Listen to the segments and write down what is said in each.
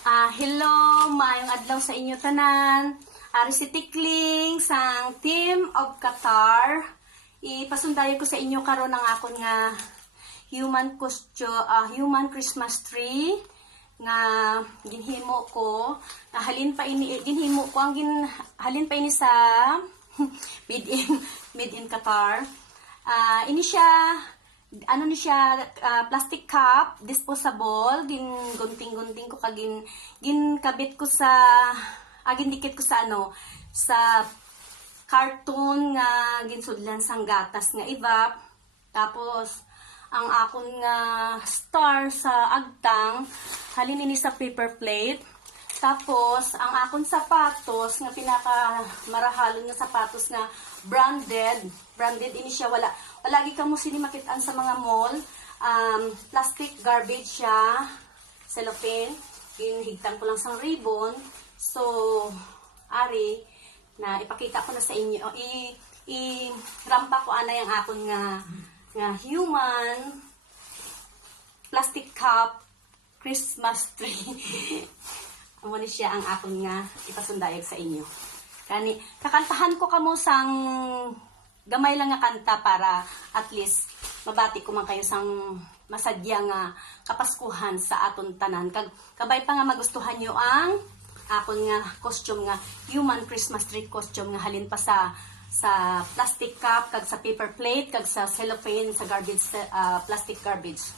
Hello, maayong adlaw sa inyo tanan. Ari si Tikling sang Team of Qatar. Ipasundayo ko sa inyo karon ang akon nga human Christmas tree nga ginhimo ko. Halin pa ini sa made in Qatar. Ini siya plastic cup, disposable, gunting-gunting ko ginkabit ko sa gindikit ko sa sa carton nga ginsudlan sang gatas nga evap. Tapos ang akon nga star sa agtang halin ini sa paper plate. Tapos ang akon sapatos nga pinaka marahalon nga sapatos nga branded ini siya, walagi ka mo sini makitaan sa mga mall. Plastic garbage siya, cellophane, hinihigtan ko lang sang ribbon. So ari na ipakita ko na sa inyo, rampa ko ana yung akon nga human plastic cup Christmas tree. Amo ni siya ang akon nga ipasundayag sa inyo. Kani kakantahan ko kamo sang gamay lang nga kanta para at least mabati ko man kayo sang masadya nga kapaskuhan sa aton tanan. Kabay pa nga magustuhan nyo ang akon nga costume nga human Christmas tree costume nga halin pa sa plastic cup kag sa paper plate kag sa cellophane sa garbage plastic garbage.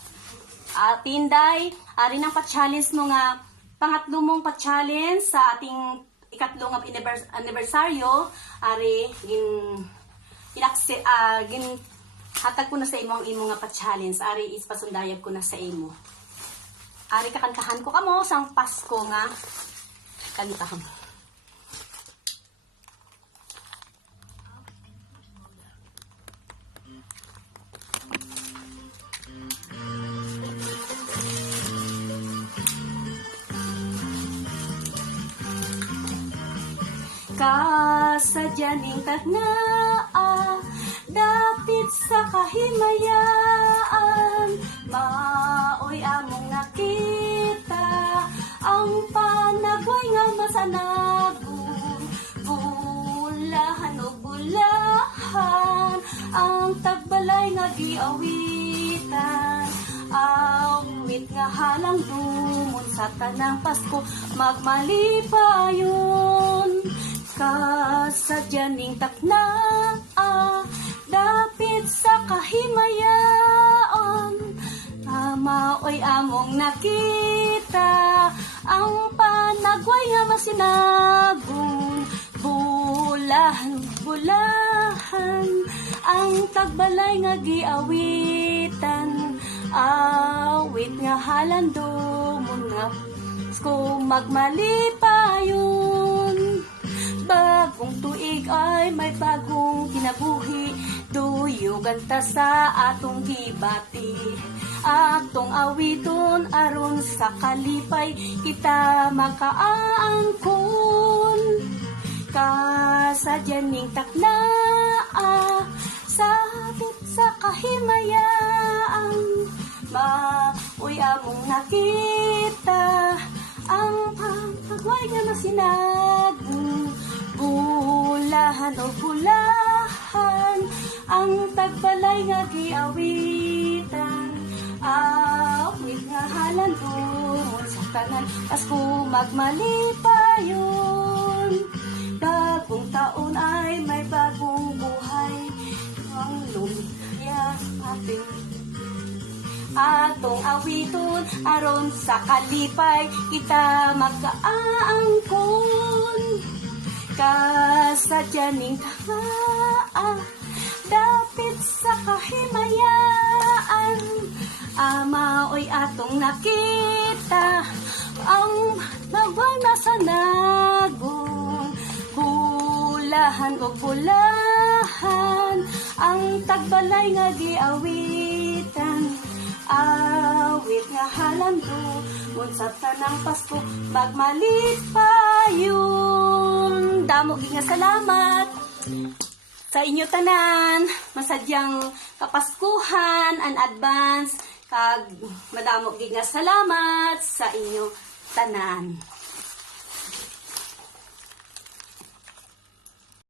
Tinday ari nang pa-challenge mo nga pangatlo mong pa-challenge sa ating ikatlong anibersaryo. Ari hatag ko na sa imo ang imo nga pa-challenge. Ari ispasundayag ko na sa imo. Ari kakantahan ko kamo sang Pasko nga kantahan. Kasadyaning tagnaa, dapit sa kahimayaan, maoy among nakita, ang panagway nga masanagon, bulahan o bulahan, ang tagbalay nga giawitan, awit nga halang dumon sa tanang Pasko, magmalipayon. Kasadyaning taknaa, dapit sa kahimayaan, maoy among nakita, ang panagway nga masinagong, bulahan, ang tagbalay nga giawitan, awit nga halandumon nga Pasko, magmalipayon. Bagong tuig ay may bagong kinabuhi, duyugan ta sa atong gibati. Atong awiton aron sa kalipay, kita makaangkon. Kasadyaning taknaa, sabit sa kahimayaan, maoy among nakita, ang pagway nga masinagong, bulahan o bulahan, ang tagbalay nga giawitan, awit nga halandumon sa tanan Pasko, magmalipayon. Bagong taon ay may bagong buhay, ang lumiyas ating atong awiton aron sa kalipay, kita magkaangkon. Kasadyaning taknaa, dapit sa kahimayaan, maoy atong nakita, ang nagwang nasa nagong, bulahan o bulahan, ang tagbalay nga giawitan, awit nga halandumon sa tanang Pasko, magmalipayon. Damo nga salamat sa inyo tanan, masadyang kapaskuhan an advance, kag madamo gid nga salamat sa inyo tanan.